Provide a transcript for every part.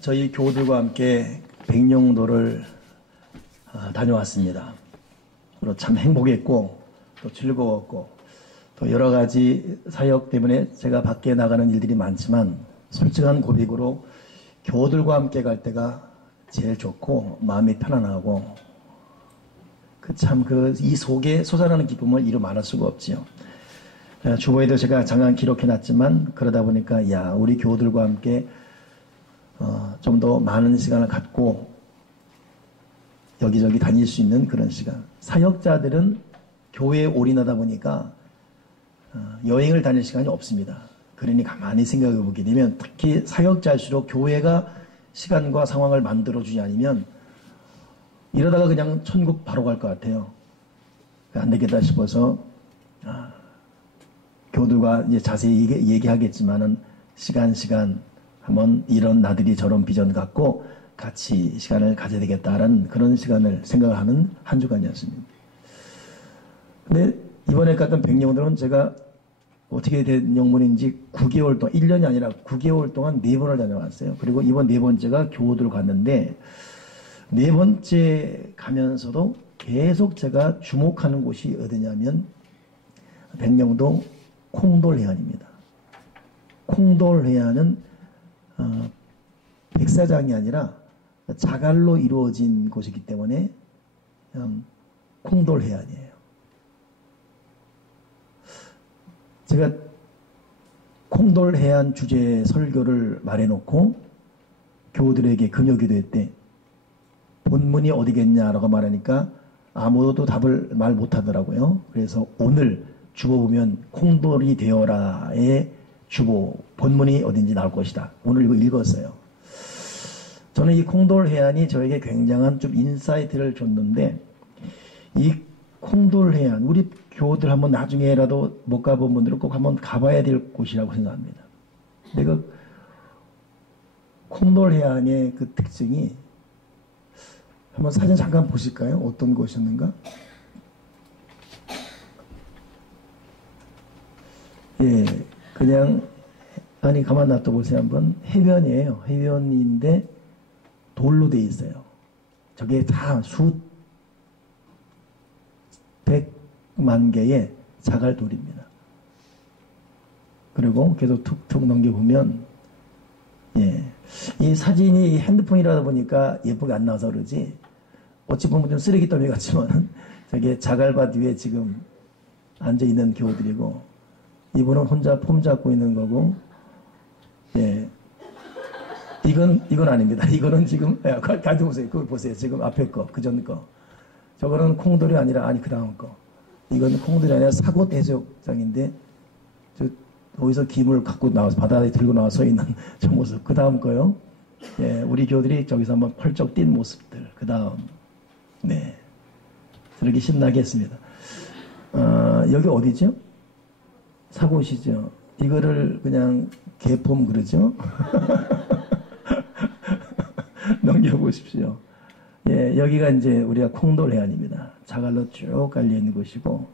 저희 교우들과 함께 백령도를 다녀왔습니다. 그리고 참 행복했고 또 즐거웠고 또 여러 가지 사역 때문에 제가 밖에 나가는 일들이 많지만 솔직한 고백으로 교우들과 함께 갈 때가 제일 좋고 마음이 편안하고 이 속에 솟아나는 기쁨을 이루 말할 수가 없지요. 주보에도 제가 잠깐 기록해놨지만 그러다 보니까 우리 교우들과 함께 좀 더 많은 시간을 갖고 여기저기 다닐 수 있는 그런 시간. 사역자들은 교회에 올인하다 보니까 여행을 다닐 시간이 없습니다. 그러니 가만히 생각해 보게 되면 특히 사역자일수록 교회가 시간과 상황을 만들어주지 않으면 이러다가 그냥 천국 바로 갈 것 같아요. 안 되겠다 싶어서 교우들과 이제 자세히 얘기하겠지만은 시간 한번 이런 나들이 저런 비전 갖고 같이 시간을 가져야 되겠다라는 그런 시간을 생각하는 한 주간이었습니다. 근데 이번에 갔던 백령도는 제가 어떻게 된 영문인지 9개월 동안, 1년이 아니라 9개월 동안 4번을 다녀왔어요. 그리고 이번 4번째가 교우들 갔는데 4번째 가면서도 계속 제가 주목하는 곳이 어디냐면 백령도 콩돌해안입니다. 콩돌해안은 백사장이 아니라 자갈로 이루어진 곳이기 때문에 콩돌해안이에요. 제가 콩돌해안 주제 설교를 말해놓고 교우들에게 금요기도회 때 본문이 어디겠냐라고 말하니까 아무도 답을 말 못하더라고요. 그래서 오늘 주보 보면 콩돌이 되어라의 주보 본문이 어딘지 나올 것이다. 오늘 이거 읽었어요. 저는 이 콩돌해안이 저에게 굉장한 좀 인사이트를 줬는데 이 콩돌해안 우리 교우들 한번 나중에라도 못 가본 분들은 꼭 한번 가봐야 될 곳이라고 생각합니다. 근데 그 콩돌해안의 그 특징이 한번 사진 잠깐 보실까요? 어떤 곳이었는가? 그냥 가만 놔둬 보세요. 한번 해변이에요. 해변인데 돌로 돼 있어요. 저게 다 수백만 개의 자갈돌입니다. 그리고 계속 툭툭 넘겨보면 이 사진이 핸드폰이라다 보니까 예쁘게 안 나와서 그러지 어찌 보면 좀 쓰레기더미 같지만 저게 자갈밭 위에 지금 앉아있는 교우들이고 이분은 혼자 폼 잡고 있는 거고 이건 아닙니다. 이거는 지금 가도 보세요. 그걸 보세요. 지금 앞에 거, 그전 거. 저거는 콩돌이 아니라 그 다음 거. 이건 콩돌이 아니라 사곳 해수욕장인데 어디서 김을 갖고 나와서 바다에 들고 나와 서 있는 저 모습. 그 다음 거요. 우리 교들이 저기서 한번 펄쩍 뛴 모습들. 그 다음 저렇게 신나게 했습니다. 여기 어디죠? 사곳이죠. 이거를 그냥 개폼 그러죠? 넘겨보십시오. 여기가 이제 우리가 콩돌해안입니다. 자갈로 쭉 깔려있는 곳이고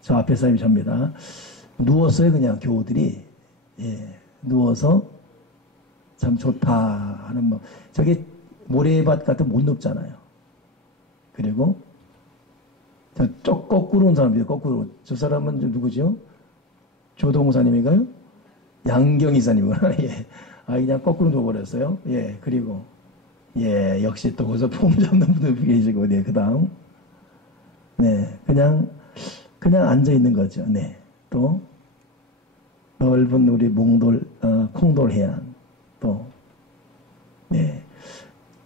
저 앞에 사람이 접니다. 누웠어요. 그냥 교우들이 누워서 참 좋다 하는 저게 모래밭 같은 못 눕잖아요. 그리고 저 거꾸로 온 사람이에요. 거꾸로. 저 사람은 누구죠? 조동우사님인가요? 양경이사님이구나. 그냥 거꾸로 누워버렸어요. 그리고 역시 또 거기서 폼 잡는 분들 계시고 그 다음 그냥 앉아있는 거죠. 또 넓은 우리 콩돌해안 또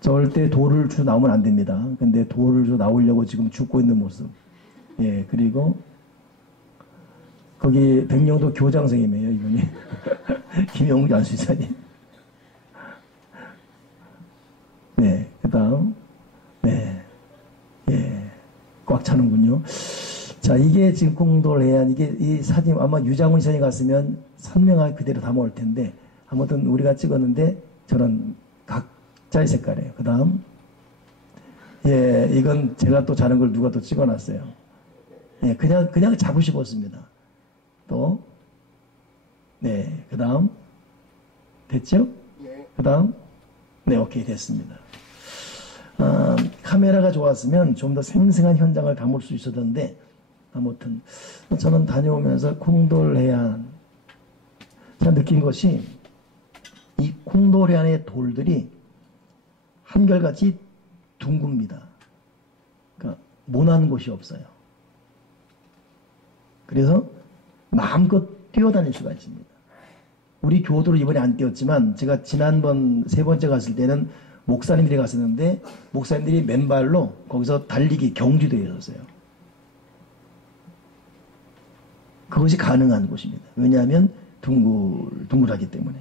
절대 돌을 주 나오면 안 됩니다. 근데 돌을 주 나오려고 지금 죽고 있는 모습. 그리고 거기 백령도 교장선생님이에요, 이분이. 김영주 안수사님. 그 다음, 꽉 차는군요. 자, 이게 지금 콩돌해안, 이 사진, 아마 유장훈 시장에 갔으면 선명하게 그대로 담아올 텐데, 아무튼 우리가 찍었는데, 저런 각자의 색깔이에요. 그 다음, 이건 제가 또 자른 걸 누가 또 찍어놨어요. 그냥 잡으시었습니다. 또, 그 다음, 됐죠? 그 다음, 네, 오케이, 됐습니다. 카메라가 좋았으면 좀 더 생생한 현장을 담을 수 있었는데, 아무튼, 저는 다녀오면서 콩돌해안, 제가 느낀 것이, 이 콩돌해안의 돌들이 한결같이 둥굽니다. 그러니까, 모난 곳이 없어요. 그래서 마음껏 뛰어다닐 수가 있습니다. 우리 교도로 이번에 안 뛰었지만 제가 지난번 세 번째 갔을 때는 목사님들이 갔었는데 목사님들이 맨발로 거기서 달리기 경주대에 섰어요. 그것이 가능한 곳입니다. 왜냐하면 둥글하기 때문에.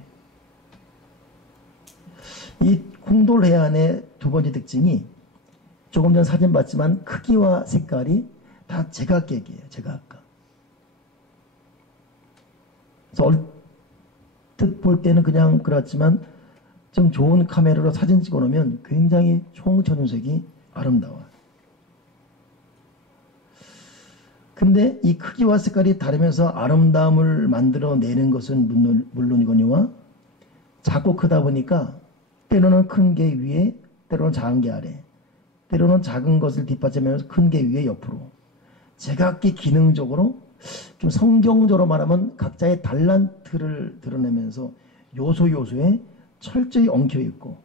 이 콩돌해안의 두 번째 특징이 조금 전 사진 봤지만 크기와 색깔이 다 제각각이에요. 제각각. 그래서 얼핏 볼 때는 그냥 그렇지만 좀 좋은 카메라로 사진 찍어 놓으면 굉장히 총천연색이 아름다워요. 근데 이 크기와 색깔이 다르면서 아름다움을 만들어내는 것은 물론이거니와 작고 크다 보니까 때로는 큰 게 위에, 때로는 작은 게 아래, 때로는 작은 것을 뒷받침하면서 큰 게 위에 옆으로 제각기 기능적으로 좀 성경적으로 말하면 각자의 달란트를 드러내면서 요소에 철저히 엉켜있고,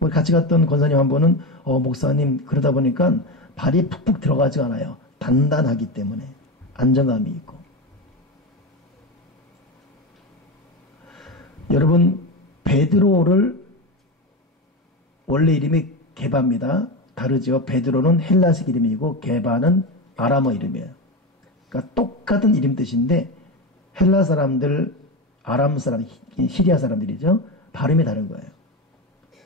우리 같이 갔던 권사님 한 분은 목사님 그러다 보니까 발이 푹푹 들어가지 않아요. 단단하기 때문에 안정감이 있고. 여러분, 베드로를 원래 이름이 게바입니다. 다르죠. 베드로는 헬라식 이름이고 게바는 아람어 이름이에요. 그러니까 똑같은 이름 뜻인데 헬라 사람들, 아람 사람, 시리아 사람들이죠. 발음이 다른 거예요.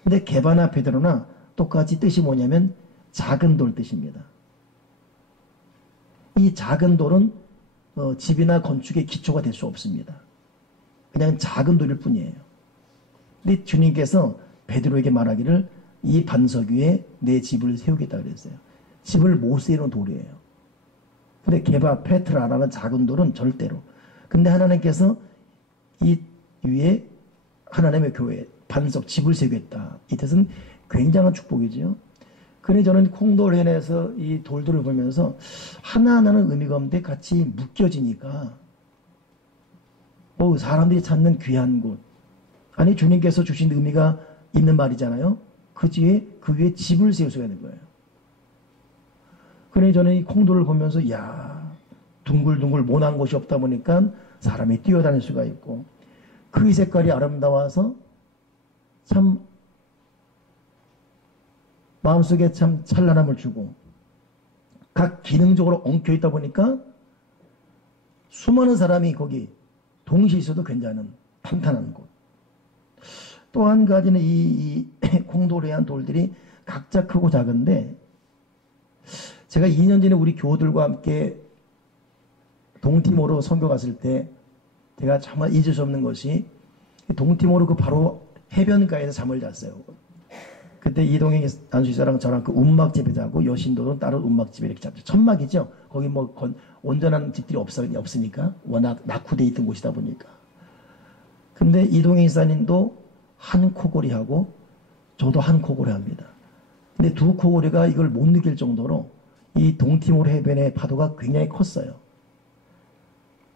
근데 게바나 베드로나 똑같이 뜻이 뭐냐면 작은 돌 뜻입니다. 이 작은 돌은 집이나 건축의 기초가 될 수 없습니다. 그냥 작은 돌일 뿐이에요. 근데 주님께서 베드로에게 말하기를 이 반석 위에 내 집을 세우겠다 그랬어요. 집을 못 세우는 돌이에요. 근데 게바, 페트라라는 작은 돌은 절대로. 근데 하나님께서 이 위에 하나님의 교회, 반석, 집을 세우겠다. 이 뜻은 굉장한 축복이죠. 그런데 저는 콩돌해안에서 이 돌들을 보면서 하나하나는 의미가 없는데 같이 묶여지니까 사람들이 찾는 귀한 곳. 아니, 주님께서 주신 의미가 있는 말이잖아요. 그 위에 집을 세울 수가 있는 거예요. 그래 저는 이 콩돌을 보면서 둥글둥글 모난 곳이 없다 보니까 사람이 뛰어다닐 수가 있고 그 색깔이 아름다워서 참 마음속에 참 찬란함을 주고 각 기능적으로 엉켜있다 보니까 수많은 사람이 거기 동시에 있어도 괜찮은 탄탄한 곳. 또 한 가지는 이 콩돌해안 돌들이 각자 크고 작은데 제가 2년 전에 우리 교우들과 함께 동티모르 선교 갔을 때 제가 정말 잊을 수 없는 것이 동티모르 그 바로 해변가에서 잠을 잤어요. 그때 이동행 안수기사랑 저랑 그 움막집에 자고 여신도는 따로 움막집에 이렇게 잡죠. 천막이죠. 거기 뭐 온전한 집들이 없으니까 워낙 낙후되어 있던 곳이다 보니까. 근데 이동행 이사님도 한 코골이하고 저도 한 코골이 합니다. 근데 두 코골이가 이걸 못 느낄 정도로 이 동티모르 해변의 파도가 굉장히 컸어요.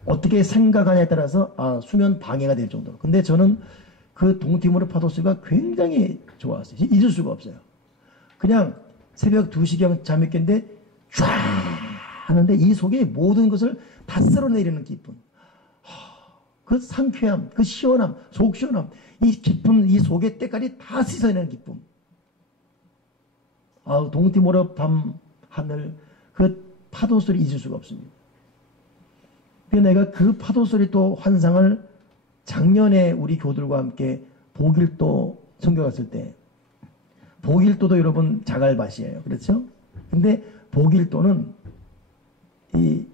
어떻게 생각하냐에 따라서 수면 방해가 될 정도로. 근데 저는 그 동티모르 파도 소리가 굉장히 좋았어요. 잊을 수가 없어요. 그냥 새벽 2시경 잠이 깼는데 쫙 하는데 이 속에 모든 것을 다 쓸어내리는 기쁨. 그 상쾌함, 그 시원함, 속 시원함, 이 기쁨, 이 속의 때깔이 다 씻어내는 기쁨. 동티모르 밤 하늘 그 파도 소리 잊을 수가 없습니다. 그래서 내가 그 파도 소리 또 환상을 작년에 우리 교들과 함께 보길도 선교 갔을 때 보길도도 여러분 자갈밭이에요. 그렇죠? 근데 보길도는 이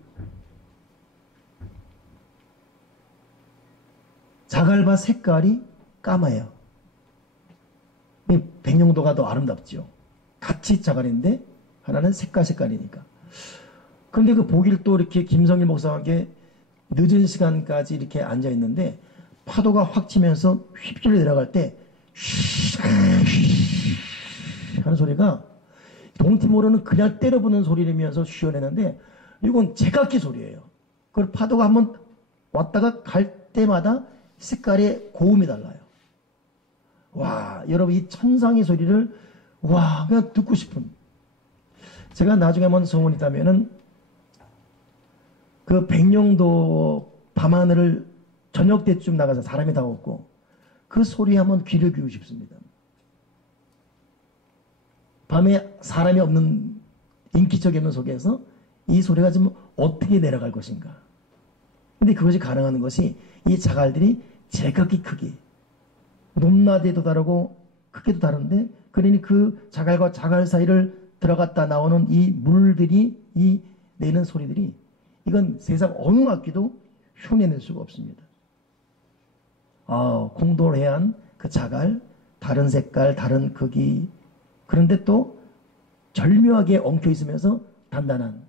자갈밭 색깔이 까마요. 백령도가 더 아름답죠. 같이 자갈인데 하나는 색깔이니까. 그런데 그 보길도 이렇게 김성일 목사와 함께 늦은 시간까지 이렇게 앉아 있는데 파도가 확 치면서 휩쓸려 내려갈 때 하는 소리가 동티모르는 그냥 때려부는 소리라면서 쉬어내는데 이건 제각기 소리예요. 그걸 파도가 한번 왔다가 갈 때마다 색깔의 고음이 달라요. 와, 여러분 이 천상의 소리를 와 그냥 듣고 싶은. 제가 나중에 한번 소원이 있다면은 그 백령도 밤하늘을 저녁 때쯤 나가서 사람이 다 없고 그 소리에 한번 귀를 기울이고 싶습니다. 밤에 사람이 없는 인기척이 없는 속에서 이 소리가 지금 어떻게 내려갈 것인가. 근데 그것이 가능한 것이 이 자갈들이 제각기 크기 높낮이도 다르고 크기도 다른데 그러니 그 자갈과 자갈 사이를 들어갔다 나오는 이 물들이 이 내는 소리들이 이건 세상 어느 악기도 흉내낼 수가 없습니다. 콩돌해안 그 자갈 다른 색깔 다른 크기 그런데 또 절묘하게 엉켜 있으면서 단단한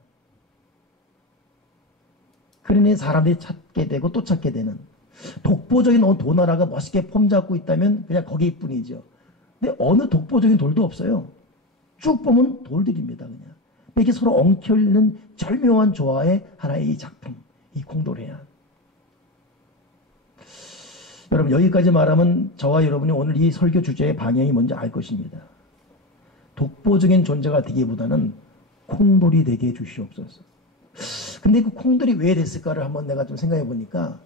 그러니 사람들이 찾게 되고 또 찾게 되는 독보적인 도나라가 멋있게 폼 잡고 있다면 그냥 거기뿐이죠. 근데 어느 독보적인 돌도 없어요. 쭉 보면 돌들입니다. 그냥 이렇게 서로 엉켜있는 절묘한 조화의 하나의 이 작품 이 콩돌해안. 여러분 여기까지 말하면 저와 여러분이 오늘 이 설교 주제의 방향이 뭔지 알 것입니다. 독보적인 존재가 되기보다는 콩돌이 되게 해주시옵소서. 근데 그 콩돌이 왜 됐을까를 한번 내가 좀 생각해 보니까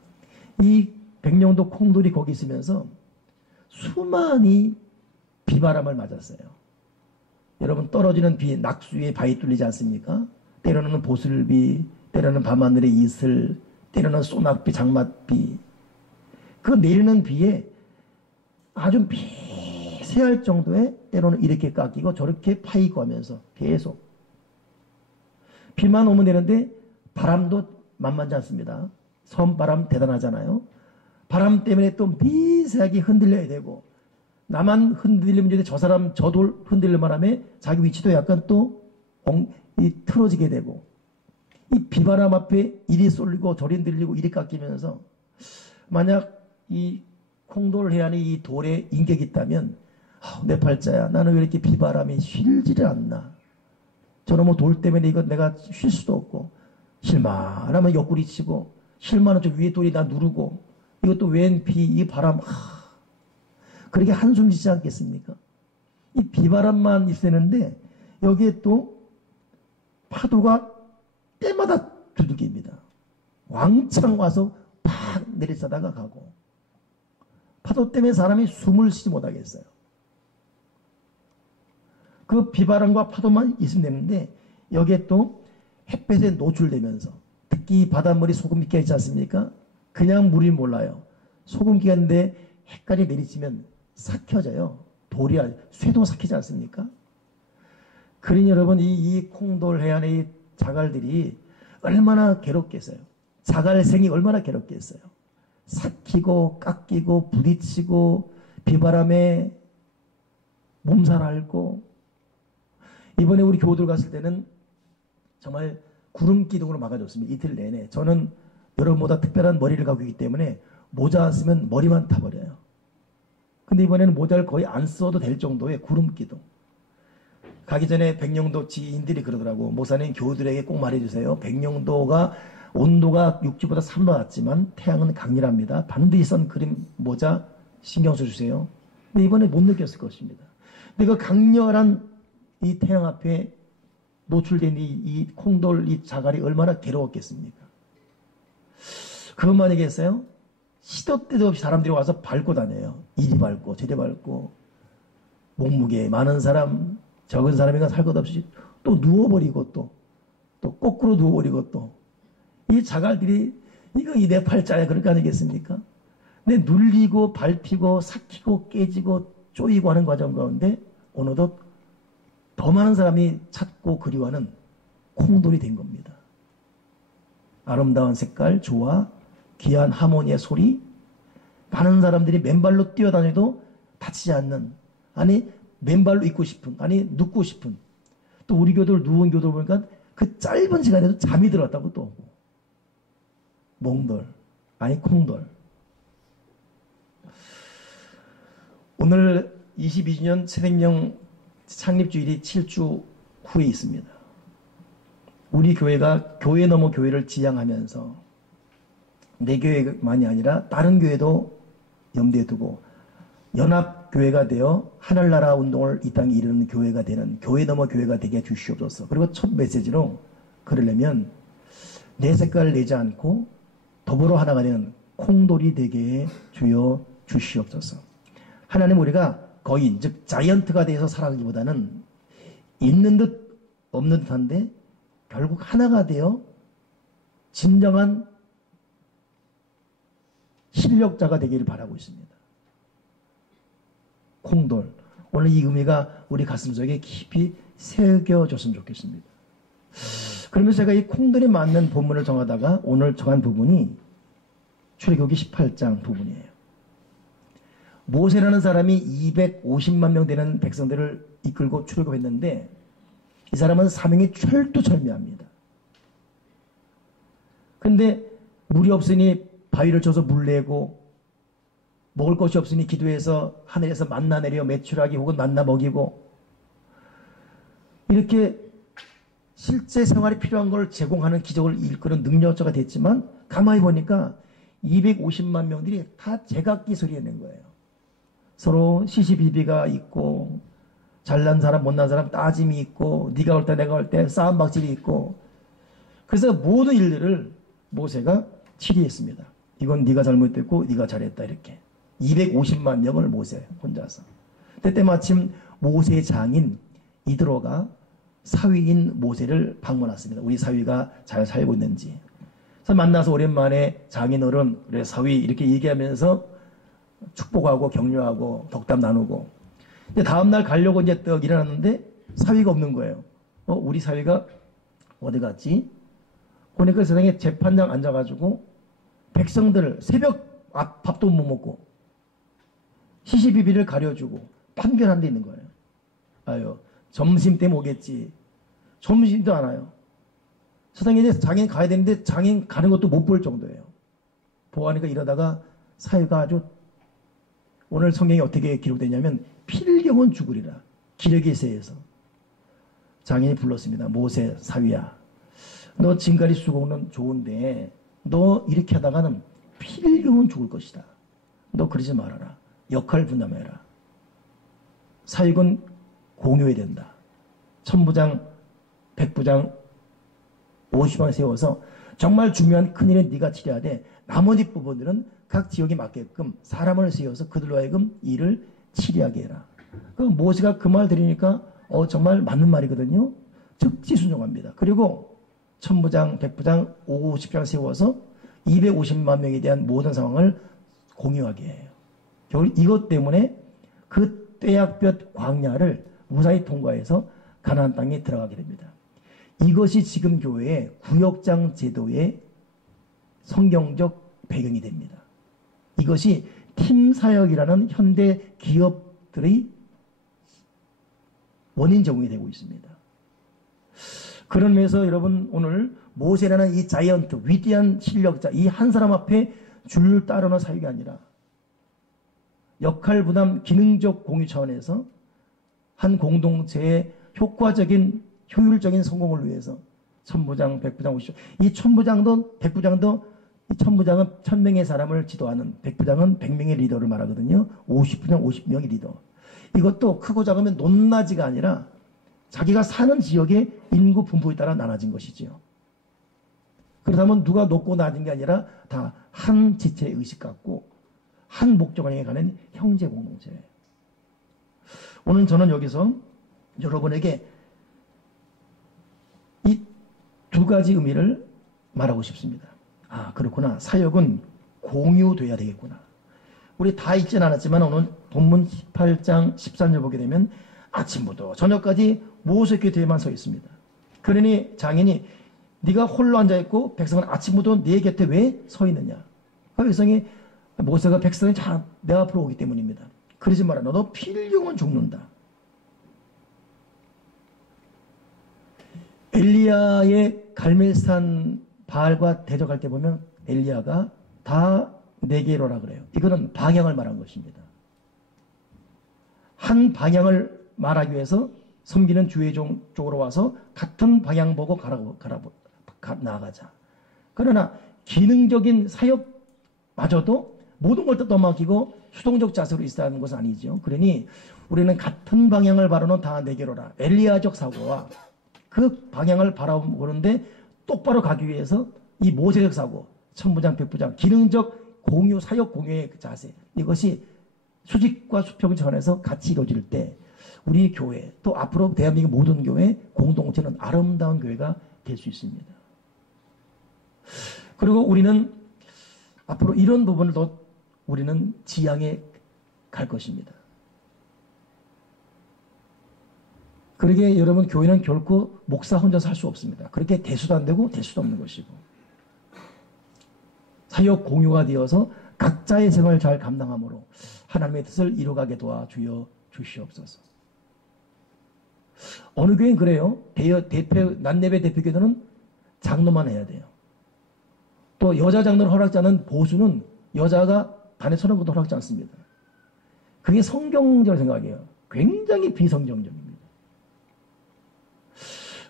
이 백령도 콩돌이 거기 있으면서 수많이 비바람을 맞았어요. 여러분 떨어지는 비 낙수에 바위 뚫리지 않습니까? 때로는 보슬비, 때로는 밤하늘의 이슬, 때로는 소낙비, 장맛비. 그 내리는 비에 아주 미세할 정도의 때로는 이렇게 깎이고 저렇게 파이고 하면서 계속 비만 오면 되는데 바람도 만만치 않습니다. 섬바람 대단하잖아요. 바람 때문에 또 미세하게 흔들려야 되고 나만 흔들리면 되는데 저 사람 저 돌 흔들릴 만하면 자기 위치도 약간 또 틀어지게 되고 이 비바람 앞에 이리 쏠리고 저리 들리고 이리 깎이면서 만약 이 콩돌 해안에 이 돌에 인격이 있다면 내 팔자야 나는 왜 이렇게 비바람이 쉬지를 않나. 저놈의 돌 때문에 이거 내가 쉴 수도 없고 실만하면 옆구리 치고 실만한 저 위에 돌이 나 누르고 이것도 웬 비 이 바람 그렇게 한숨 쉬지 않겠습니까? 이 비바람만 있었는데 여기에 또 파도가 때마다 두들깁니다. 왕창 와서 팍 내리싸다가 가고 파도 때문에 사람이 숨을 쉬지 못하겠어요. 그 비바람과 파도만 있으면 되는데 여기에 또 햇볕에 노출되면서 특히 바닷물이 소금기가 있지 않습니까? 그냥 물이 몰라요. 소금기가 있는데 햇깔이 내리치면 삭혀져요. 돌이 쇠도 삭히지 않습니까? 그러니 여러분 이 콩돌 해안의 이 자갈들이 얼마나 괴롭겠어요. 자갈생이 얼마나 괴롭겠어요. 삭히고 깎이고 부딪히고 비바람에 몸살 앓고 이번에 우리 교우들 갔을 때는 정말 구름 기둥으로 막아줬습니다. 이틀 내내. 저는 여러분보다 특별한 머리를 갖고 있기 때문에 모자 안 쓰면 머리만 타버려요. 근데 이번에는 모자를 거의 안 써도 될 정도의 구름 기둥. 가기 전에 백령도 지인들이 그러더라고. 목사님 교우들에게 꼭 말해주세요. 백령도가 온도가 육지보다 3도 낮지만 태양은 강렬합니다. 반드시 선크림 모자 신경 써주세요. 근데 이번에 못 느꼈을 것입니다. 근데 그 강렬한 이 태양 앞에 노출된 이 콩돌 이 자갈이 얼마나 괴로웠겠습니까? 그것만 얘기했어요. 시도 때도 없이 사람들이 와서 밟고 다녀요. 이리 밟고 저리 밟고 몸무게 많은 사람 적은 사람이가 살 것 없이 또 누워버리고 또 거꾸로 누워버리고 또 이 자갈들이 이거 이 내 팔자야 그럴 거 아니겠습니까? 근데 눌리고 밟히고 삭히고 깨지고 쪼이고 하는 과정 가운데 어느덧 더 많은 사람이 찾고 그리워하는 콩돌이 된 겁니다. 아름다운 색깔, 조화, 귀한 하모니의 소리, 많은 사람들이 맨발로 뛰어다녀도 다치지 않는, 아니 맨발로 있고 싶은, 아니 눕고 싶은, 또 우리 교도를 누운 교도를 보니까 그 짧은 시간에도 잠이 들었다고 또 오고 몽돌, 아니 콩돌. 오늘 22주년 새생명 창립주일이 7주 후에 있습니다. 우리 교회가 교회 넘어 교회를 지향하면서 내 교회만이 아니라 다른 교회도 염두에 두고 연합교회가 되어 하늘나라 운동을 이 땅에 이루는 교회가 되는 교회 넘어 교회가 되게 해 주시옵소서. 그리고 첫 메시지로 그러려면 내 색깔을 내지 않고 더불어 하나가 되는 콩돌이 되게 해 주여 주시옵소서. 하나님, 우리가 거인 즉 자이언트가 되어서 살아가기보다는 있는 듯 없는 듯한데 결국 하나가 되어 진정한 실력자가 되기를 바라고 있습니다. 콩돌. 오늘 이 의미가 우리 가슴속에 깊이 새겨졌으면 좋겠습니다. 그러면서 제가 이 콩돌이 맞는 본문을 정하다가 오늘 정한 부분이 출애굽기 18장 부분이에요. 모세라는 사람이 250만 명 되는 백성들을 이끌고 출애굽했는데 이 사람은 사명이 철두철미합니다. 그런데 물이 없으니 바위를 쳐서 물 내고 먹을 것이 없으니 기도해서 하늘에서 만나 내려 매출하기 혹은 만나 먹이고 이렇게 실제 생활에 필요한 걸 제공하는 기적을 일끄는 능력자가 됐지만 가만히 보니까 250만 명들이 다 제각기 소리 내는 거예요. 서로 시시비비가 있고 잘난 사람 못난 사람 따짐이 있고 네가 올 때 내가 올 때 싸움박질이 있고 그래서 모든 일들을 모세가 치리했습니다. 이건 네가 잘못됐고 네가 잘했다 이렇게 250만 명을 모세 혼자서 그때 마침 모세의 장인 이드로가 사위인 모세를 방문했습니다. 우리 사위가 잘 살고 있는지. 그래서 만나서 오랜만에 장인어른 그래 사위 이렇게 얘기하면서 축복하고 격려하고 덕담 나누고 근데 다음날 가려고 이제 떡 일어났는데 사위가 없는 거예요. 우리 사위가 어디 갔지? 보니까 세상에 재판장 앉아가지고 백성들 새벽 밥도 못 먹고 시시비비를 가려주고 판결한 데 있는 거예요. 아유 점심 때 오겠지. 점심도 안 와요. 세상에 이제 장인 가야 되는데 장인 가는 것도 못 볼 정도예요. 보아하니까 이러다가 사위가 아주 오늘 성경에 어떻게 기록되냐면 필경은 죽으리라. 기력의 세에서 장인이 불렀습니다. 모세 사위야. 너 징가리 수고는 좋은데 너 이렇게 하다가는 필경은 죽을 것이다. 너 그러지 말아라. 역할 분담해라. 사익은 공유해야 된다. 천부장, 백부장, 50방 세워서 정말 중요한 큰일은 네가 치려야돼. 나머지 부분들은 각 지역에 맞게끔 사람을 세워서 그들로 하여금 일을 치리하게 해라. 그럼 모세가 그 말 들으니까 정말 맞는 말이거든요. 즉지순종합니다. 그리고 천부장, 백부장, 50장 세워서 250만 명에 대한 모든 상황을 공유하게 해요. 결국 이것 때문에 그 떼약볕 광야를 무사히 통과해서 가나안 땅에 들어가게 됩니다. 이것이 지금 교회의 구역장 제도의 성경적 배경이 됩니다. 이것이 팀사역이라는 현대 기업들의 원인 제공이 되고 있습니다. 그런 면에서 여러분 오늘 모세라는 이 자이언트 위대한 실력자 이 한 사람 앞에 줄 따르는 사역이 아니라 역할 부담 기능적 공유 차원에서 한 공동체의 효과적인 효율적인 성공을 위해서 천부장, 백부장, 50장 이 천부장도 백부장도 이 천부장은 1000명의 사람을 지도하는 백부장은 100명의 리더를 말하거든요. 50부장 50명의 리더. 이것도 크고 작으면 높낮이가 아니라 자기가 사는 지역의 인구 분포에 따라 나눠진 것이지요. 그렇다면 누가 높고 낮은 게 아니라 다 한 지체의 의식 갖고 한 목적을 향해 가는 형제 공동체예요. 오늘 저는 여기서 여러분에게 이 두 가지 의미를 말하고 싶습니다. 아, 그렇구나. 사역은 공유돼야 되겠구나. 우리 다 읽진 않았지만 오늘 본문 18장 13절 보게 되면 아침부터 저녁까지 모세께 뒤에만 서 있습니다. 그러니 장인이 네가 홀로 앉아있고 백성은 아침부터 네 곁에 왜 서 있느냐. 그 백성이 모세가 백성이 잘 내 앞으로 오기 때문입니다. 그러지 마라. 너도 필경은 죽는다. 엘리야의 갈멜산 바알과 대적할 때 보면 엘리야가 다 내게로라 그래요. 이거는 방향을 말한 것입니다. 한 방향을 말하기 위해서 섬기는 주의 종 쪽으로 와서 같은 방향 보고 나아가자. 그러나 기능적인 사역마저도 모든 걸 떠맡기고 수동적 자세로 있어야 하는 것은 아니죠. 그러니 우리는 같은 방향을 바라는 다 내게로라. 엘리야적 사고와 그 방향을 바라보는데 똑바로 가기 위해서 이 모세적 사고, 천부장, 백부장, 기능적 공유, 사역 공유의 그 자세, 이것이 수직과 수평 전에서 같이 이루어질 때 우리 교회, 또 앞으로 대한민국 모든 교회 공동체는 아름다운 교회가 될 수 있습니다. 그리고 우리는 앞으로 이런 부분을 더 우리는 지향해 갈 것입니다. 그러게 여러분, 교회는 결코 목사 혼자서 할 수 없습니다. 그렇게 대수도 안 되고 될 수도 없는 것이고, 사역 공유가 되어서 각자의 생활을 잘 감당함으로 하나님의 뜻을 이루어가게 도와주여 주시옵소서. 어느 교회는 그래요. 난예배 대표교회는 장로만 해야 돼요. 또 여자 장로를 허락지 않은 보수는 여자가 단에 서는 것도 허락지 않습니다. 그게 성경적으로 생각해요. 굉장히 비성경적입니다.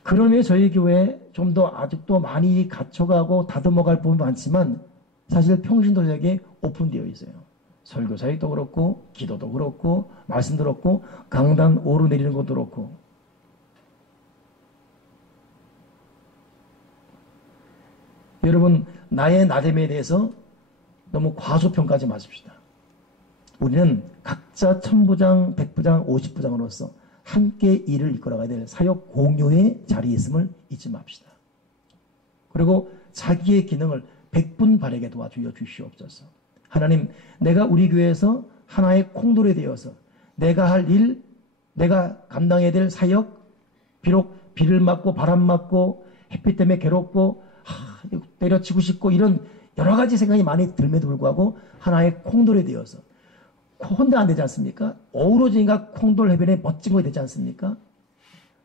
그러면 저희 교회 좀 더 아직도 많이 갖춰가고 다듬어갈 부분도 많지만 사실 평신도에게 오픈되어 있어요. 설교 사역도 그렇고, 기도도 그렇고, 말씀도 그렇고, 강단 오르내리는 것도 그렇고. 여러분, 나의 나됨에 대해서 너무 과소평가하지 마십시다. 우리는 각자 천부장, 백부장, 50부장으로서 함께 일을 이끌어가야 될 사역 공유의 자리에 있음을 잊지 맙시다. 그리고 자기의 기능을 백분발하게 도와주여 주시옵소서. 하나님, 내가 우리 교회에서 하나의 콩돌이 되어서 내가 할 일, 내가 감당해야 될 사역, 비록 비를 맞고 바람 맞고 햇빛 때문에 괴롭고 때려치고 싶고 이런 여러 가지 생각이 많이 들면도 불구하고 하나의 콩돌이 되어서 혼자 안 되지 않습니까? 어우러지니까 콩돌 해변에 멋진 것이 되지 않습니까?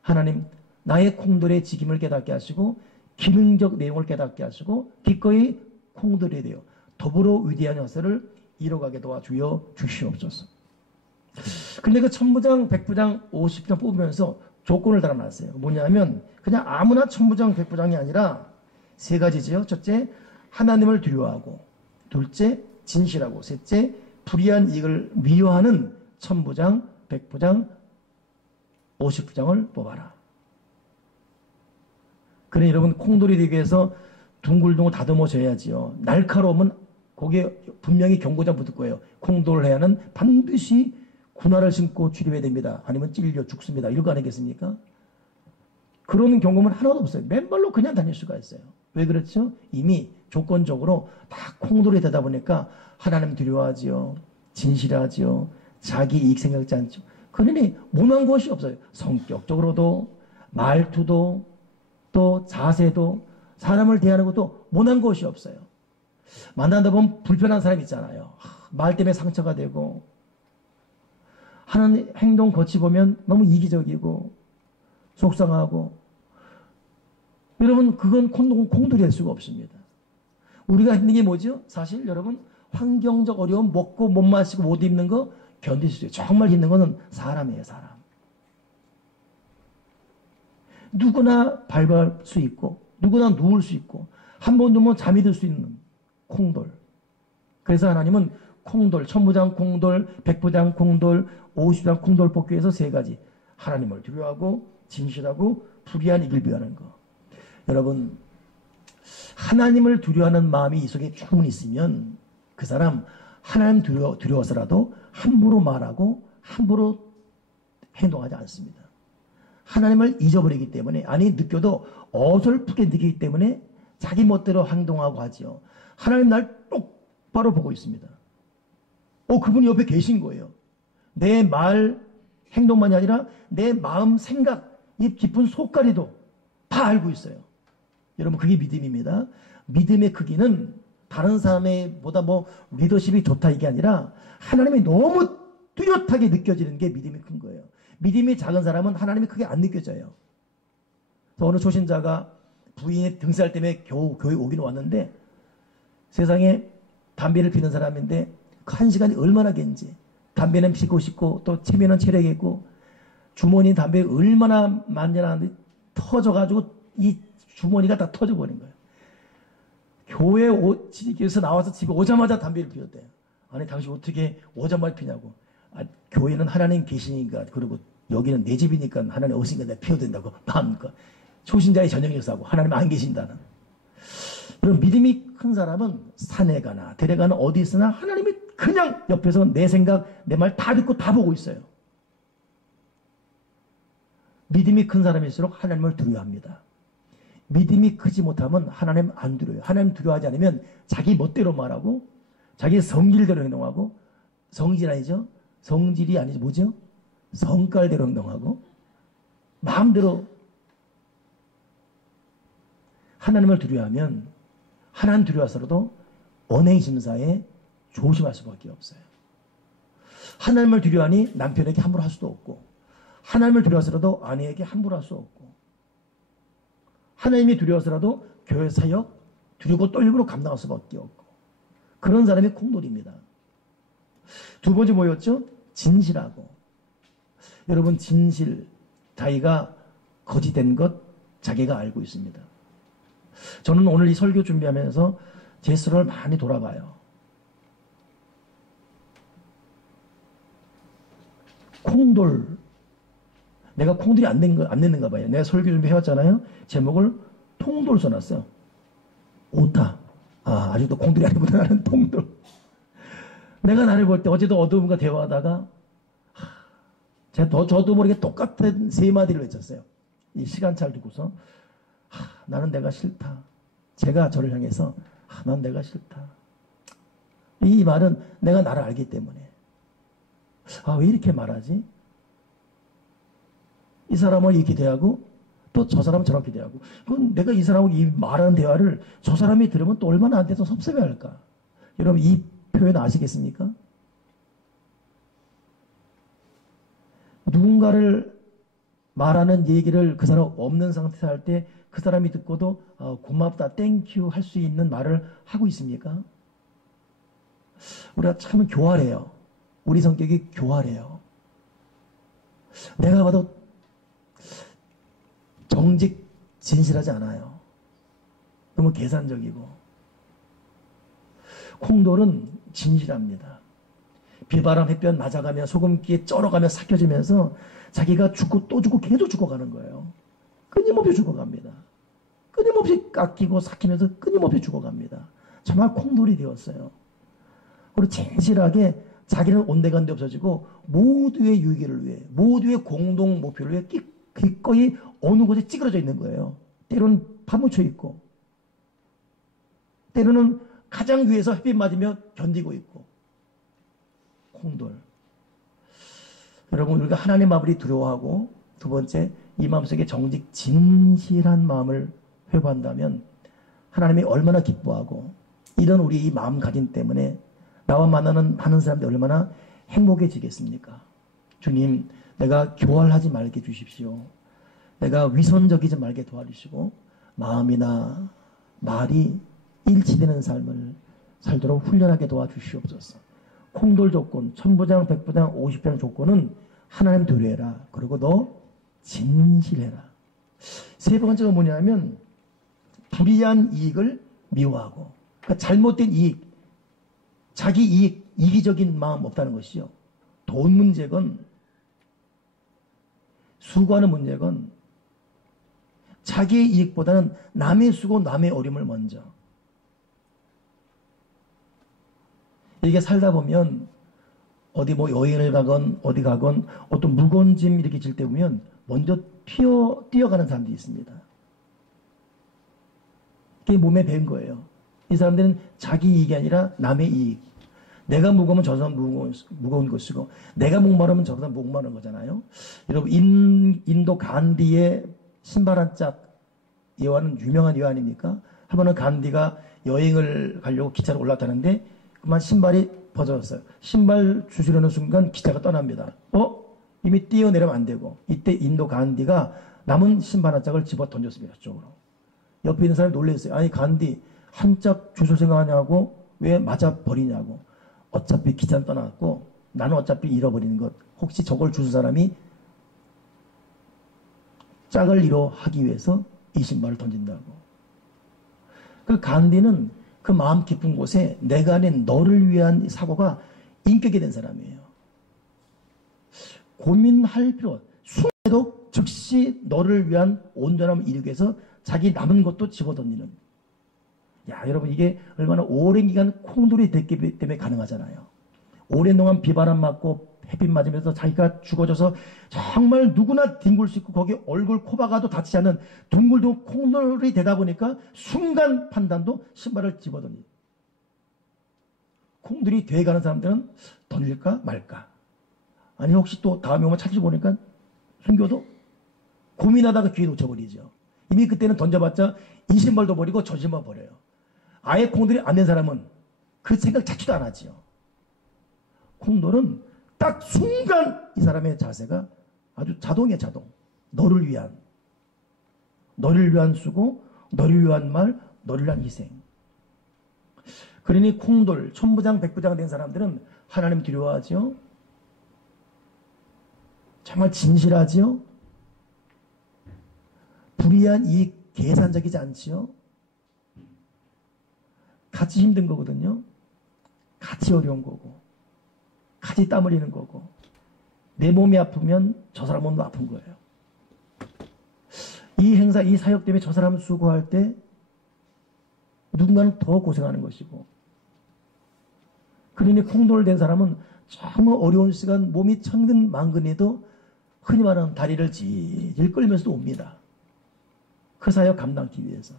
하나님, 나의 콩돌의 직임을 깨닫게 하시고 기능적 내용을 깨닫게 하시고 기꺼이 콩돌이 되어 더불어 위대한 역사를 이뤄가게 도와주여 주시옵소서. 근데 그 천부장, 백부장, 50부장 뽑으면서 조건을 달아놨어요. 뭐냐면 그냥 아무나 천부장, 백부장이 아니라 세 가지지요. 첫째, 하나님을 두려워하고, 둘째, 진실하고, 셋째, 불의한 이익을 미워하는 천부장, 백부장, 50부장을 뽑아라. 그래, 여러분, 콩돌이 되기 위해서 둥글둥글 다듬어져야지요. 날카로우면 거기에 분명히 경고장 붙을 거예요. 콩돌을 해야 하는 반드시 군화를 신고 출입해야 됩니다. 아니면 찔려 죽습니다. 이런 거 아니겠습니까? 그런 경고는 하나도 없어요. 맨발로 그냥 다닐 수가 있어요. 왜 그렇죠? 이미 조건적으로 다 콩돌이 되다 보니까 하나님 두려워하지요. 진실하지요. 자기 이익 생각지 않죠. 그러니 못한 것이 없어요. 성격적으로도, 말투도, 또 자세도, 사람을 대하는 것도 못한 것이 없어요. 만나다 보면 불편한 사람 있잖아요. 말 때문에 상처가 되고, 하는 행동 거치 보면 너무 이기적이고, 속상하고, 여러분, 그건 콩돌이 할 수가 없습니다. 우리가 힘든 게 뭐죠? 사실 여러분, 환경적 어려움, 먹고 못 마시고 못 입는 거 견딜 수 있어요. 정말 힘든 거는 사람이에요, 사람. 누구나 밟을 수 있고, 누구나 누울 수 있고, 한 번 누우면 잠이 들 수 있는 콩돌. 그래서 하나님은 콩돌, 천부장 콩돌, 백부장 콩돌, 50부장 콩돌 뽑기 위해서 세 가지. 하나님을 두려워하고, 진실하고, 불의한 이익을 비하는 거. 여러분, 하나님을 두려워하는 마음이 이 속에 충분히 있으면 그 사람 하나님 두려워서라도 함부로 말하고 함부로 행동하지 않습니다. 하나님을 잊어버리기 때문에, 아니 느껴도 어설프게 느끼기 때문에 자기 멋대로 행동하고 하지요. 하나님 날 똑바로 보고 있습니다. 그분이 옆에 계신 거예요. 내 말, 행동만이 아니라 내 마음, 생각, 이 깊은 속가리도 다 알고 있어요. 여러분, 그게 믿음입니다. 믿음의 크기는 다른 사람의 보다 리더십이 좋다 이게 아니라 하나님이 너무 뚜렷하게 느껴지는 게 믿음이 큰 거예요. 믿음이 작은 사람은 하나님이 크게 안 느껴져요. 그래서 어느 초신자가 부인의 등살 때문에 겨우 교회 오긴 왔는데 세상에 담배를 피는 사람인데 그 한 시간이 얼마나 긴지 담배는 피고 싶고 또 체면은 체력이 있고 주머니 담배 얼마나 만져놨는데 터져가지고 이 주머니가 다 터져버린 거예요. 교회에서 나와서 집에 오자마자 담배를 피웠대요. 아니 당신 어떻게 오자마자 피냐고. 아, 교회는 하나님 계시니까 그리고 여기는 내 집이니까 하나님 오시니까 내가 피워야 된다고 마음껏. 초신자의 전형에서 하고 하나님 안 계신다는. 그럼 믿음이 큰 사람은 산에 가나 들에 가나 어디 있으나 하나님이 그냥 옆에서 내 생각 내 말 다 듣고 다 보고 있어요. 믿음이 큰 사람일수록 하나님을 두려워합니다. 믿음이 크지 못하면 하나님 안 두려워요. 하나님 두려워하지 않으면 자기 멋대로 말하고 자기 성질대로 행동하고 성질 아니죠? 성질이 아니죠. 뭐죠? 성깔대로 행동하고 마음대로. 하나님을 두려워하면 하나님 두려워서라도 언행 심사에 조심할 수밖에 없어요. 하나님을 두려워하니 남편에게 함부로 할 수도 없고 하나님을 두려워서라도 아내에게 함부로 할 수 없고 하나님이 두려워서라도 교회 사역 두렵고 떨림으로 감당할 수밖에 없고 그런 사람이 콩돌입니다. 두 번째 뭐였죠? 진실하고. 여러분 진실 자기가 거짓된 것 자기가 알고 있습니다. 저는 오늘 이 설교 준비하면서 제 스스로를 많이 돌아봐요. 콩돌. 내가 콩돌이 안 됐는가 봐요. 내가 설교 준비해왔잖아요. 제목을 통돌 써놨어요. 오타. 아, 아직도 콩돌이 아니구나. 나는 통돌. 내가 나를 볼 때 어제도 어두움과 대화하다가 저도 모르게 똑같은 세 마디를 외쳤어요. 이 시간차를 두고서 나는 내가 싫다. 제가 저를 향해서 난 내가 싫다. 이 말은 내가 나를 알기 때문에 왜 이렇게 말하지? 이 사람을 이렇게 대하고 또 저 사람은 저렇게 대하고 그건 내가 이 사람하고 이 말하는 대화를 저 사람이 들으면 또 얼마나 안 돼서 섭섭해할까? 여러분 이 표현 아시겠습니까? 누군가를 말하는 얘기를 그 사람 없는 상태에서 할 때 그 사람이 듣고도 고맙다, 땡큐 할 수 있는 말을 하고 있습니까? 우리가 참 교활해요. 우리 성격이 교활해요. 내가 봐도 정직 진실하지 않아요. 너무 계산적이고. 콩돌은 진실합니다. 비바람 햇볕 맞아가며 소금기에 쩔어가며 삭혀지면서 자기가 죽고 또 죽고 계속 죽어가는 거예요. 끊임없이 죽어갑니다. 끊임없이 깎이고 삭히면서 끊임없이 죽어갑니다. 정말 콩돌이 되었어요. 그리고 진실하게 자기는 온데간데 없어지고 모두의 유익을 위해 모두의 공동 목표를 위해 기꺼이 어느 곳에 찌그러져 있는 거예요. 때로는 파묻혀 있고 때로는 가장 위에서 햇빛 맞으며 견디고 있고. 콩돌. 여러분 우리가 하나님 마음을 두려워하고 두 번째 이 마음속에 정직 진실한 마음을 회복한다면 하나님이 얼마나 기뻐하고 이런 우리 이 마음가짐 때문에 나와 만나는 많은 사람들이 얼마나 행복해지겠습니까? 주님 내가 교활하지 말게 해주십시오. 내가 위선적이지 말게 도와주시고 마음이나 말이 일치되는 삶을 살도록 훈련하게 도와주시옵소서. 콩돌 조건, 1000부장, 100부장, 50부장 조건은 하나님 두려워해라. 그리고 너 진실해라. 세 번째가 뭐냐면 불이한 이익을 미워하고 그러니까 잘못된 이익, 자기 이익, 이기적인 마음 없다는 것이요. 돈 문제건 수고하는 문제건 자기의 이익보다는 남의 수고, 남의 어려움을 먼저. 이게 살다 보면 어디 뭐 여행을 가건 어디 가건 어떤 무거운 짐 이렇게 질 때 보면 먼저 뛰어가는 사람들이 있습니다. 그게 몸에 밴 거예요. 이 사람들은 자기 이익이 아니라 남의 이익. 내가 무거우면 저 사람 무거운 것이고 내가 목마르면 저 사람 목마른 거잖아요. 여러분 인도 간디의 신발 한 짝 예화는 유명한 예화 아닙니까? 한 번은 간디가 여행을 가려고 기차를 올라타는데 그만 신발이 벗어졌어요. 신발 주시려는 순간 기차가 떠납니다. 이미 뛰어내리면 안 되고 이때 인도 간디가 남은 신발 한 짝을 집어 던졌습니다. 저쪽으로. 옆에 있는 사람이 놀랐어요. 아니 간디 한 짝 주실 생각하냐고 왜 맞아 버리냐고. 어차피 기차는 떠나갔고 나는 어차피 잃어버리는 것. 혹시 저걸 주는 사람이 짝을 이뤄 하기 위해서 이 신발을 던진다고. 그 간디는 그 마음 깊은 곳에 내가 아닌 너를 위한 사고가 인격이 된 사람이에요. 고민할 필요, 순간에도 즉시 너를 위한 온전함을 이루기 위해서 자기 남은 것도 집어던지는. 야, 여러분, 이게 얼마나 오랜 기간 콩돌이 됐기 때문에 가능하잖아요. 오랜 동안 비바람 맞고 햇빛 맞으면서 자기가 죽어져서 정말 누구나 뒹굴 수 있고 거기 얼굴 코박아도 다치지 않는 둥글둥글 콩돌이 되다 보니까 순간 판단도 신발을 집어던지. 콩돌이 돼가는 사람들은 던질까 말까. 아니 혹시 또 다음에 오면 찾지 보니까 숨겨도 고민하다가 기회 놓쳐버리죠. 이미 그때는 던져봤자 이 신발도 버리고 저 신발 버려요. 아예 콩돌이 안 된 사람은 그 생각 자체도 안 하지요. 콩돌은 딱 순간 이 사람의 자세가 아주 자동이에요, 자동. 너를 위한 수고, 너를 위한 말, 너를 위한 희생. 그러니 콩돌, 천부장, 백부장 된 사람들은 하나님 두려워하죠. 정말 진실하지요. 불이한 이익 계산적이지 않지요. 같이 힘든 거거든요. 같이 어려운 거고. 같이 땀 흘리는 거고. 내 몸이 아프면 저 사람 몸도 아픈 거예요. 이 행사, 이 사역 때문에 저 사람 수고할 때 누군가는 더 고생하는 것이고. 그러니 콩돌된 사람은 정말 어려운 시간 몸이 천근만근해도 흔히 말하는 다리를 질질 끌면서도 옵니다. 그 사역 감당하기 위해서.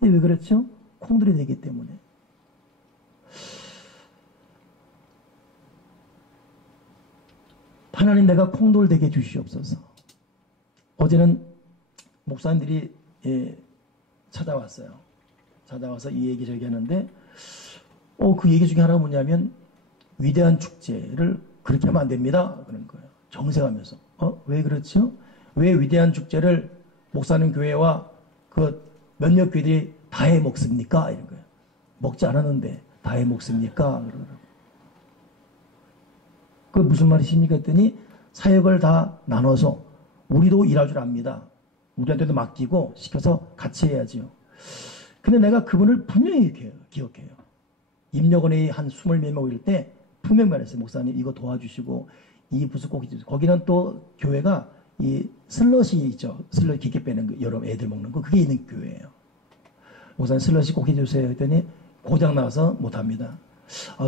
왜 그렇죠? 콩돌이 되기 때문에. 하나님 내가 콩돌 되게 주시옵소서. 어제는 목사님들이 찾아왔어요. 찾아와서 이 얘기 저기 하는데 그 얘기 중에 하나가 뭐냐면 위대한 축제를 그렇게 하면 안 됩니다. 그런 거예요. 정색하면서. 왜 그렇죠? 왜 위대한 축제를 목사님 교회와 그 몇몇 교회들이 다 해 먹습니까? 이런 거예요. 먹지 않았는데 다 해 먹습니까? 그러더라고요. 그 무슨 말이십니까? 했더니 사역을 다 나눠서 우리도 일할 줄 압니다. 우리한테도 맡기고 시켜서 같이 해야지요. 근데 내가 그분을 분명히 기억해요. 임력원에 한 20몇 명 일 때 분명히 말했어요. 목사님 이거 도와주시고 이 부스 꼭 해주세요. 거기는 또 교회가 이 슬러시 있죠. 슬러시 깊게 빼는 거, 여러 애들 먹는 거 그게 있는 교회예요. 목사님 슬러시 꼭 해주세요 했더니 고장 나서 못합니다.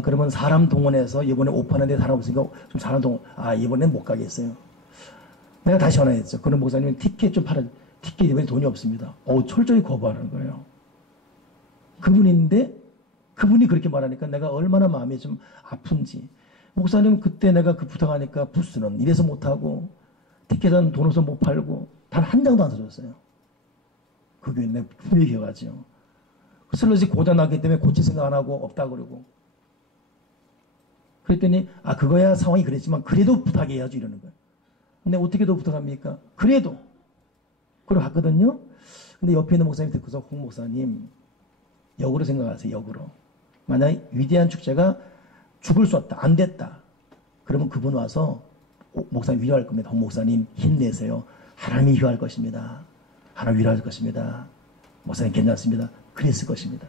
그러면 사람 동원해서 이번에 오픈하는데 사람 없으니까 좀 사람 동원, 이번엔 못 가겠어요. 내가 다시 전화했죠. 그런 목사님은 티켓 좀 팔아, 티켓 이번에 돈이 없습니다. 철저히 거부하는 거예요. 그분인데, 그분이 그렇게 말하니까 내가 얼마나 마음이 좀 아픈지. 목사님 그때 내가 그 부탁하니까 부스는 이래서 못하고, 티켓은 돈 없어서 못 팔고, 단 한 장도 안 사줬어요. 그 교회는 내가 분명히 기억하죠. 슬러시 고장 났기 때문에 고칠 생각 안 하고 없다 그러고. 그랬더니 그거야 상황이 그랬지만 그래도 부탁해야지 이러는 거예요. 근데 어떻게 더 부탁합니까? 그래도 그러고 갔거든요. 근데 옆에 있는 목사님 듣고서 홍 목사님 역으로 생각하세요. 역으로. 만약 위대한 축제가 죽을 수 없다. 안 됐다. 그러면 그분 와서 목사님 위로할 겁니다. 홍 목사님 힘내세요. 하나님이 위로할 것입니다. 하나님 위로할 것입니다. 목사님 괜찮습니다. 그랬을 것입니다.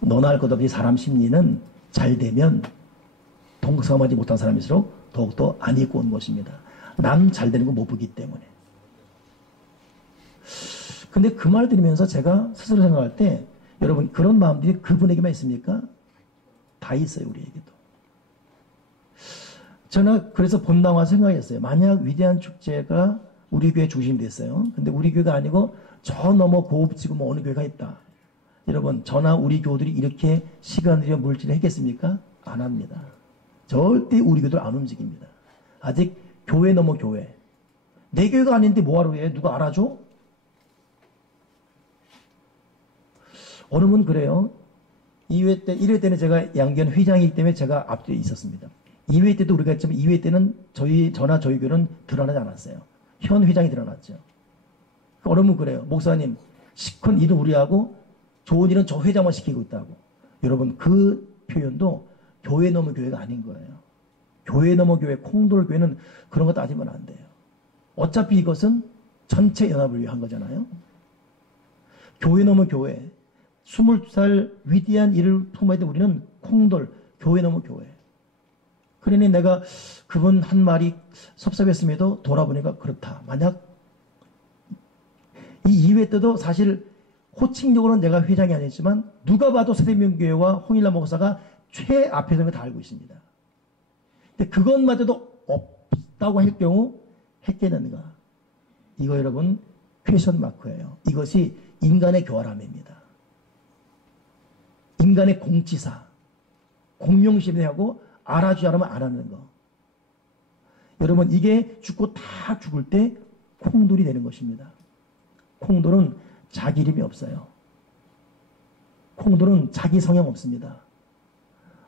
너나 할 것 없이 사람 심리는 잘 되면 동성하지 못한 사람일수록 더욱더 안 입고 온 것입니다. 남 잘 되는 거 못 보기 때문에. 근데 그 말 들으면서 제가 스스로 생각할 때 여러분 그런 마음들이 그분에게만 있습니까? 다 있어요. 우리에게도. 저는 그래서 본당화 생각했어요. 만약 위대한 축제가 우리 교회 중심이 됐어요. 근데 우리 교회가 아니고 저 너머 고급지고 뭐 어느 교회가 있다. 여러분 저나 우리 교우들이 이렇게 시간을 들여 물질을 했겠습니까? 안 합니다. 절대 우리 교우들 안 움직입니다. 아직 교회 넘어 교회. 내 교회가 아닌데 뭐하러 해? 누가 알아줘? 어느 분 그래요. 2회 때, 1회 때는 제가 양기현 회장이기 때문에 제가 앞뒤에 있었습니다. 2회 때도 우리가 했지만 2회 때는 저나 저희 교회는 드러나지 않았어요. 현 회장이 드러났죠. 어느 분 그래요. 목사님, 시큰 일은 우리하고 좋은 일은 저 회장만 시키고 있다고. 여러분 그 표현도 교회 넘은 교회가 아닌 거예요. 교회 넘어 교회, 콩돌 교회는 그런 거 따지면 안 돼요. 어차피 이것은 전체 연합을 위한 거잖아요. 교회 넘어 교회, 22살 위대한 일을 품어야 돼. 우리는 콩돌, 교회 넘어 교회. 그러니 내가 그분 한 말이 섭섭했음에도 돌아보니까 그렇다. 만약 이 이회 때도 사실 호칭적으로는 내가 회장이 아니었지만 누가 봐도 세대명교회와 홍일남 목사가 최앞에 다 알고 있습니다. 근데 그것마저도 없다고 할 경우 했겠는가? 이거 여러분 퀘션 마크예요. 이것이 인간의 교활함입니다. 인간의 공치사, 공명심해하고 알아주지 않으면 안 하는 거. 여러분 이게 죽고 다 죽을 때 콩돌이 되는 것입니다. 콩돌은 자기 이름이 없어요. 콩돌은 자기 성향 없습니다.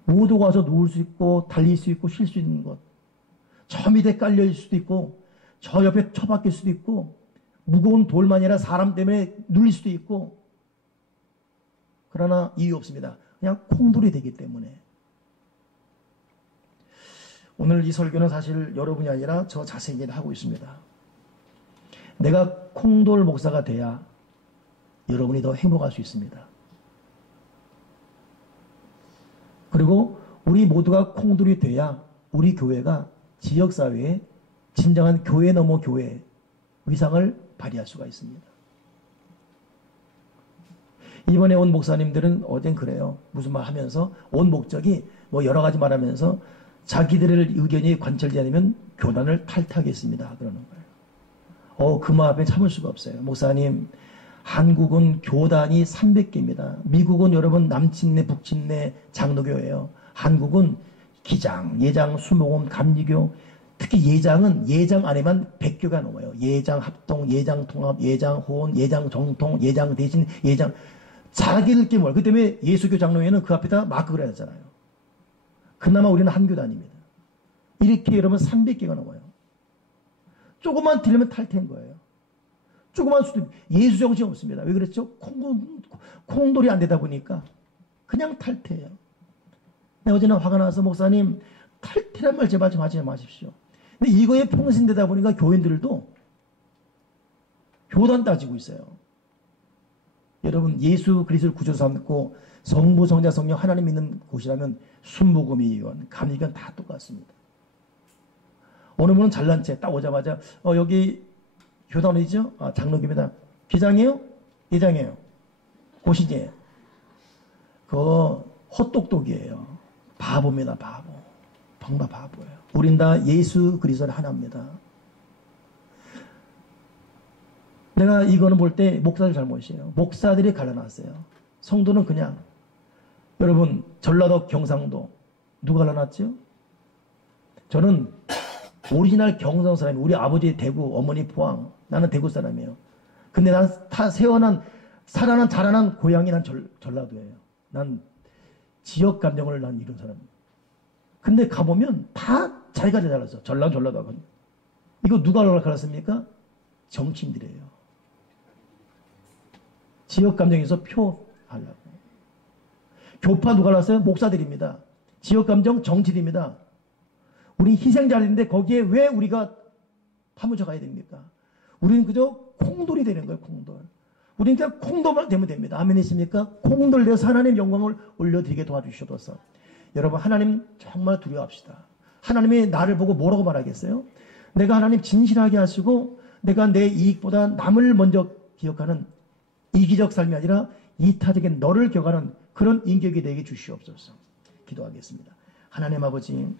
모두가 와서 누울 수 있고 달릴 수 있고 쉴 수 있는 것. 저 밑에 깔려 있을 수도 있고 저 옆에 처박힐 수도 있고 무거운 돌만이 아니라 사람 때문에 눌릴 수도 있고 그러나 이유 없습니다. 그냥 콩돌이 되기 때문에. 오늘 이 설교는 사실 여러분이 아니라 저 자신이 하고 있습니다. 내가 콩돌 목사가 돼야 여러분이 더 행복할 수 있습니다. 그리고 우리 모두가 콩돌이 돼야 우리 교회가 지역사회에 진정한 교회 넘어 교회 위상을 발휘할 수가 있습니다. 이번에 온 목사님들은 어젠 그래요. 무슨 말 하면서 온 목적이 뭐 여러 가지 말하면서 자기들의 의견이 관철되지 않으면 교단을 탈퇴하겠습니다. 그러는 거예요. 그 마음 앞에 참을 수가 없어요. 목사님, 한국은 교단이 300개입니다. 미국은 여러분 남친내 북친내 장로교예요. 한국은 기장, 예장, 수목원, 감리교, 특히 예장은 예장 안에만 100교가 넘어요. 예장 합동, 예장 통합, 예장 호원, 예장 정통, 예장 대신, 예장 자기들끼리 뭘. 그 때문에 예수교 장로회는 그 앞에다 마크를 해놨잖아요. 그나마 우리는 한 교단입니다. 이렇게 여러분 300개가 넘어요. 조금만 틀리면 탈퇴인 거예요. 조그만 수도 예수 정신이 없습니다. 왜 그랬죠? 콩돌이 안 되다 보니까 그냥 탈퇴예요. 어제는 화가 나서 목사님 탈퇴란 말 제발 좀 하지 마십시오. 근데 이거에 평신되다 보니까 교인들도 교단 따지고 있어요. 여러분 예수 그리스도를 구주로 삼고 성부 성자 성령 하나님 믿는 곳이라면 순복음이건 감리건 다 똑같습니다. 어느 분은 잘난 채 딱 오자마자 여기 교단 어디죠? 장로교입니다. 기장이에요? 예장이에요? 고시제. 그거 헛똑똑이에요. 바보입니다. 바보. 정말 바보예요. 우린 다 예수 그리스도는 하나입니다. 내가 이거는 볼 때 목사들 잘못이에요. 목사들이 갈라놨어요. 성도는 그냥 여러분 전라도 경상도 누가 갈라놨죠? 저는 오리지널 경상 사람이 우리 아버지 대구 어머니 포항 나는 대구 사람이에요. 근데 난 다 세어난 살아난 자라난 고향이 난 전라도예요. 난 지역 감정을 난 이룬 사람이에요. 근데 가보면 다 자기가 잘랐어. 전라도 하거든요. 이거 누가 갈랐습니까? 정치인들이에요. 지역 감정에서 표 하려고. 교파 누가 갈랐어요? 목사들입니다. 지역 감정 정치입니다. 우리 희생자들인데 거기에 왜 우리가 파묻혀 가야 됩니까? 우리는 그저 콩돌이 되는 거예요. 콩돌. 우리는 그냥 콩돌만 되면 됩니다. 아멘 있습니까? 콩돌 되어서 하나님 영광을 올려드리게 도와주시옵소서. 여러분 하나님 정말 두려워합시다. 하나님이 나를 보고 뭐라고 말하겠어요? 내가 하나님 진실하게 하시고 내가 내 이익보다 남을 먼저 기억하는 이기적 삶이 아니라 이타적인 너를 기억하는 그런 인격이 되게 주시옵소서. 기도하겠습니다. 하나님 아버지,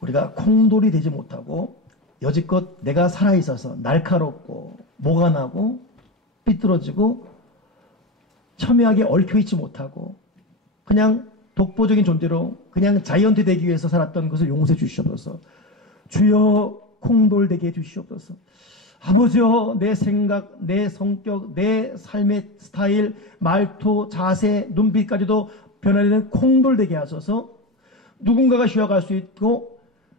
우리가 콩돌이 되지 못하고 여지껏 내가 살아있어서 날카롭고 모가 나고 삐뚤어지고 첨예하게 얽혀있지 못하고 그냥 독보적인 존재로 그냥 자이언트 되기 위해서 살았던 것을 용서해 주시옵소서. 주여 콩돌 되게 해주시옵소서. 아버지여 내 생각, 내 성격, 내 삶의 스타일, 말투, 자세, 눈빛까지도 변화되는 콩돌 되게 하소서. 누군가가 쉬어갈 수 있고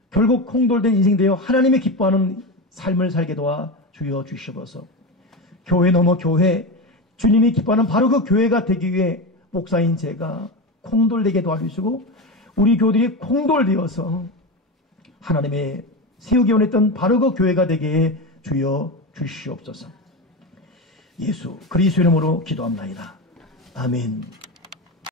결국 콩돌된 인생 되어 하나님의 기뻐하는 삶을 살게 도와 주여 주시옵소서. 교회 넘어 교회, 주님이 기뻐하는 바로 그 교회가 되기 위해 목사인 제가 콩돌되게 도와주시고 우리 교들이 공돌되어서 하나님의 세우기 원했던 바로 그 교회가 되게 주여 주시옵소서. 예수 그리스도 이름으로 기도합나이다. 아멘.